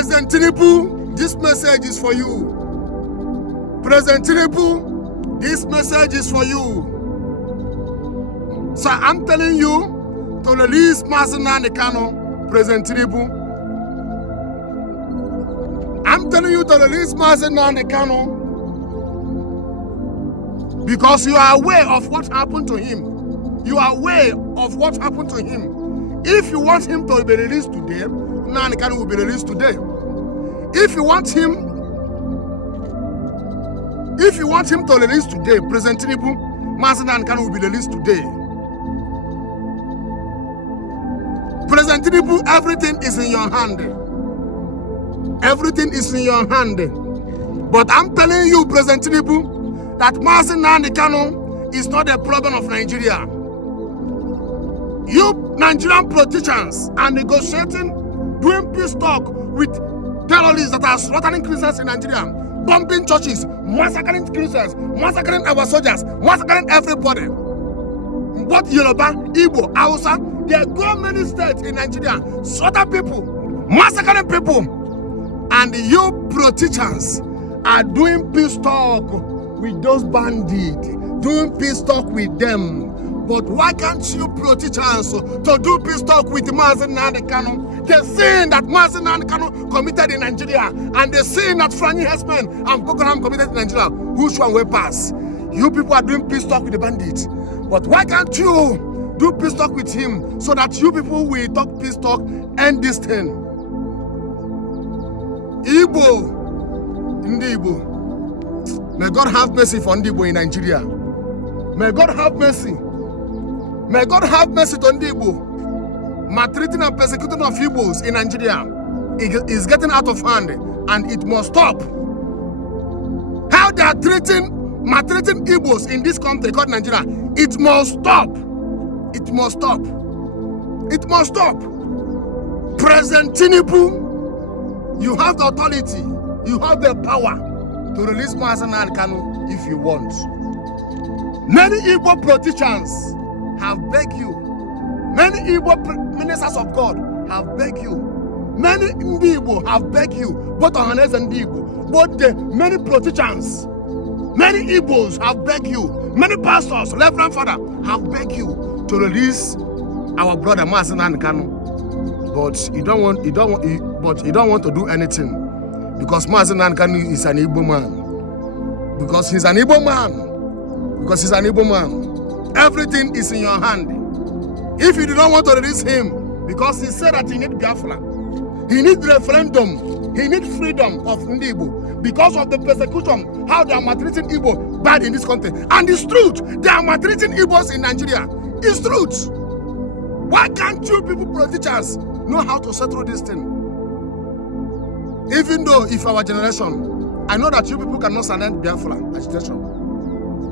President Tinubu, this message is for you. President Tinubu, this message is for you. So I'm telling you to release Mazi Nnamdi Kanu, President Tinubu. I'm telling you to release Mazi Nnamdi Kanu because you are aware of what happened to him. You are aware of what happened to him. If you want him to be released today, Nnamdi Kanu will be released today. If you want him to release today, President Tinubu, Mazi Nnamdi Kanu will be released today. President Tinubu, everything is in your hand. Everything is in your hand. But I'm telling you, President Tinubu, that Mazi Nnamdi Kanu is not the problem of Nigeria. You Nigerian politicians are negotiating, doing peace talk with terrorists that are slaughtering Christians in Nigeria, bombing churches, massacring Christians, massacring our soldiers, massacring everybody. Both Yoruba, Igbo, Hausa, they go many states in Nigeria, slaughter people, massacring people. And you politicians are doing peace talk with those bandits, doing peace talk with them. But why can't you politicians to do peace talk with Mazi Nnamdi Kanu? The sin that Mazi Nnamdi Kanu committed in Nigeria and the sin that Fulani herdsmen and Boko Haram committed in Nigeria, which one will pass? You people are doing peace talk with the bandits. But why can't you do peace talk with him so that you people will talk peace talk and this thing? Igbo, Ndi Igbo. May God have mercy for Ndi Igbo in Nigeria. May God have mercy. May God have mercy on Ndi Igbo. Maltreating and persecuting of Igbos in Nigeria is getting out of hand and it must stop. How they are maltreating Igbos in this country called Nigeria, it must stop. It must stop. It must stop. President Tinubu, you have the authority, you have the power to release Mazi Nnamdi Kanu if you want. Many Igbo politicians have begged you. Many Igbo ministers of God have begged you. Many Ndi Igbo have begged you, both Ohanes and Ndi Igbo. Both the many politicians, many Igbos have begged you. Many pastors, Reverend Father, have begged you to release our brother Mazi Nnamdi Kanu. But you don't want to do anything because Mazi Nnamdi Kanu is an Igbo man. Because he's an Igbo man. Everything is in your hand. If you do not want to release him, because he said that he needs Biafra, he needs referendum, he needs freedom of Ndi Igbo, because of the persecution, how they are maltreating Igbo bad in this country. And it's truth, they are maltreating Igbos in Nigeria. It's truth. Why can't you people politicians know how to settle this thing? Even though if our generation, I know that you people cannot silence Biafra agitation.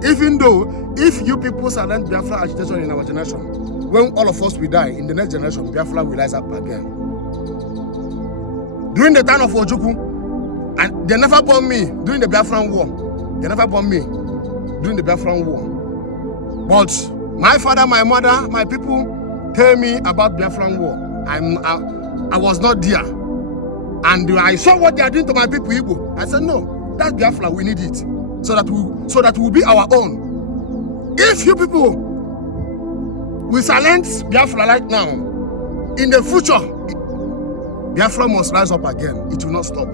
Even though if you people silence Biafra agitation in our generation, when all of us will die in the next generation, Biafra will rise up again. During the time of Ojukwu, and they never born me during the Biafran war. They never born me during the Biafran war. But my father, my mother, my people tell me about Biafran war. I was not there. And I saw what they are doing to my people, Igbo. I said, no, that's Biafra, we need it. So that will be our own. If you people will silence Biafra right now, in the future, Biafra must rise up again. It will not stop.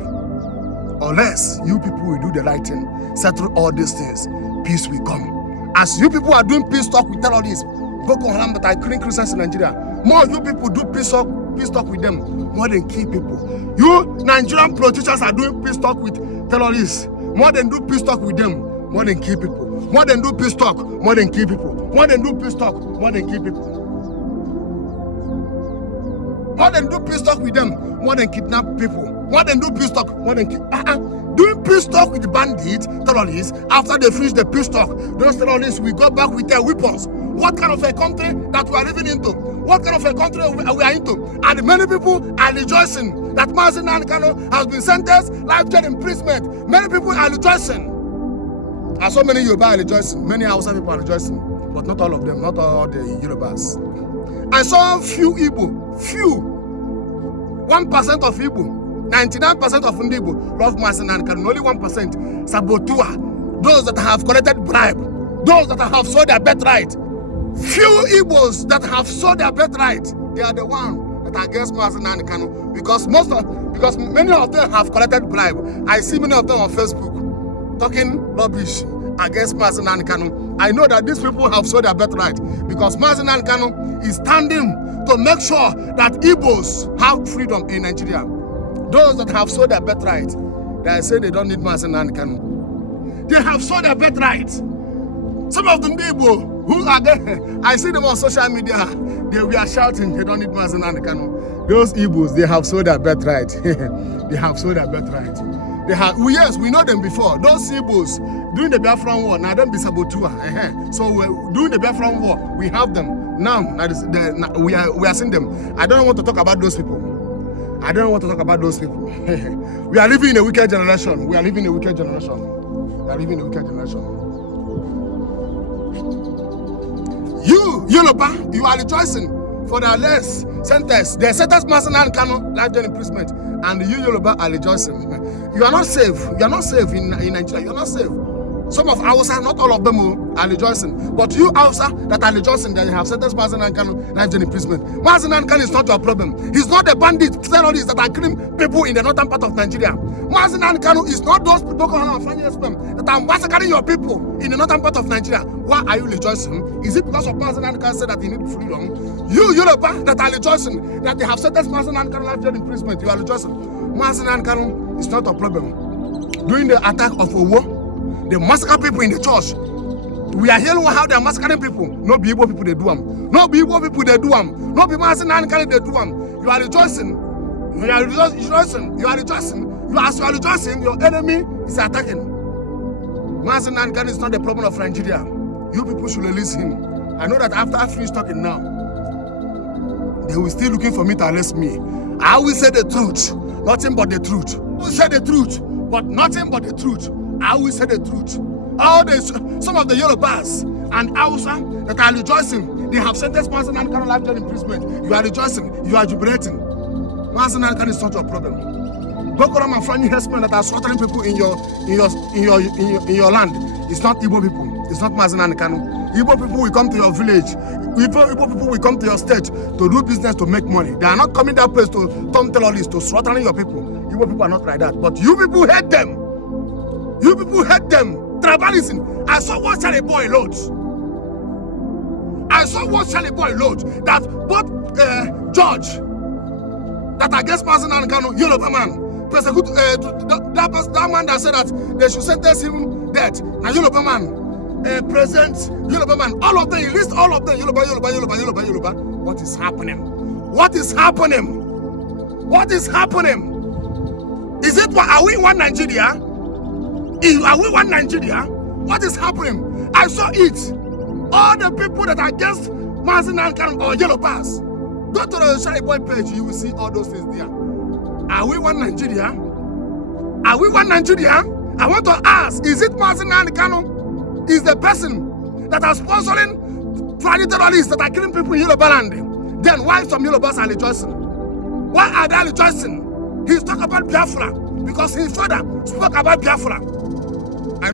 Unless you people will do the right thing, settle all these things, peace will come. As you people are doing peace talk with terrorists, Boko Haram that are killing Christians in Nigeria, more you people do peace talk with them, more than kill people. You Nigerian politicians are doing peace talk with terrorists, more than do peace talk with them, more than kill people. More than do peace talk, more than kill people. More than do peace talk, more than kill people. More than do peace talk with them, more than kidnap people. More than do peace talk, more than kill. Doing peace talk with bandits, terrorists, after they finish the peace talk, those terrorists will go back with their weapons. What kind of a country that we are living into? What kind of a country we are into? And many people are rejoicing that Mazi Nnamdi Kanu has been sentenced life-jail imprisonment. Many people are rejoicing. And so many Yoruba are rejoicing. Many Hausa people are rejoicing. But not all of them, not all the Yorubas. I saw few Igbo, 1% of Igbo 99% of Ndi Igbo love Mazi Nnamdi Kanu. Only 1% saboteur. Those that have collected bribe. Those that have sold their birthright. Few Igbos that have sold their birthright. They are the ones that are against Mazi Nnamdi Kanu. Because many of them have collected bribe. I see many of them on Facebook talking rubbish against Mazi Nnamdi Kanu. I know that these people have sold their birthright because Mazi Nnamdi Kanu is standing to make sure that Igbos have freedom in Nigeria. Those that have sold their birthright, they say they don't need Mazi Nnamdi Kanu. They have sold their birthright. Some of them Igbo who are there, I see them on social media, they were shouting, they don't need Mazi Nnamdi Kanu. Those Igbos, they have sold their birthright. They have sold their birthright. Yes, we know them before. Those Igbos, during the Biafra war, now them be saboteur. So during the Biafra war, we have them. Now, we are seeing them. I don't want to talk about those people. I don't want to talk about those people. We are living in a wicked generation. We are living in a wicked generation. We are living in a wicked generation. You, Yoruba, you are rejoicing for the less sentence. They sentence Mazi Nnamdi Kanu, life jail imprisonment, and you, Yoruba, are rejoicing. You are not safe. You are not safe in Nigeria. You are not safe. Some of Hausa, not all of them are rejoicing. But you Hausa that are rejoicing that you have sentenced Mazi Nnamdi Kanu, life jail imprisonment. Mazi Nnamdi Kanu is not your problem. He's not the bandit, terrorists that are killing people in the northern part of Nigeria. Mazi Nnamdi Kanu is not those people that are massacring your people in the northern part of Nigeria. Why are you rejoicing? Is it because of Mazi Nnamdi Kanu said that he needs freedom? You Yoruba that are rejoicing that they have sentenced Mazi Nnamdi Kanu, life jail imprisonment, you are rejoicing. Mazi Nnamdi Kanu is not a problem. During the attack of Owo, they massacre people in the church. We are hearing how they are massacring people. No be Igbo people they do them. No be Igbo people they do them. No be Mazi Nnamdi Kanu they do them. You are rejoicing. You are rejoicing. You are rejoicing. As you are rejoicing, your enemy is attacking. Mazi Nnamdi Kanu is not the problem of Nigeria. You people should release him. I know that after I finish talking now, they will still looking for me to arrest me. I will say the truth, nothing but the truth. I will say the truth, but nothing but the truth. I will say the truth. Some of the Yorubas and Hausa that are rejoicing, they have sentenced Mazi Nnamdi Kanu life jail imprisonment. You are rejoicing, you are jubilating. Mazi Nnamdi Kanu is not your problem. Boko Haram and Fulani herdsmen that are slaughtering people in your land. It's not Igbo people. It's not Mazi Nnamdi Kanu. Igbo people will come to your village. Igbo people will come to your state to do business to make money. They are not coming that place to come terrorists to slaughtering your people. Igbo people are not like that. But you people hate them. You people hate them. Tribalism. I saw one Charlie Boy load. I saw one Charlie Boy load that both judge that against Mazi Nnamdi Kanu, Yoruba man, persecute that man that said that they should sentence him death. Now Yoruba man, present Yoruba man, all of them, he lists all of them. Yoruba. What is happening? What is happening? What is happening? Is it what? Are we one Nigeria? Are we one Nigeria? What is happening? I saw it. All the people that are against Mazi Nnamdi Kanu or Yorubas. Go to the Charlie Boy page, you will see all those things there. Are we one Nigeria? Are we one Nigeria? I want to ask, is it Mazi Nnamdi Kanu is the person that are sponsoring Fulani terrorists that are killing people in Yoruba land? Then why some Yorubas are rejoicing? Why are they rejoicing? He's talking about Biafra because his father spoke about Biafra.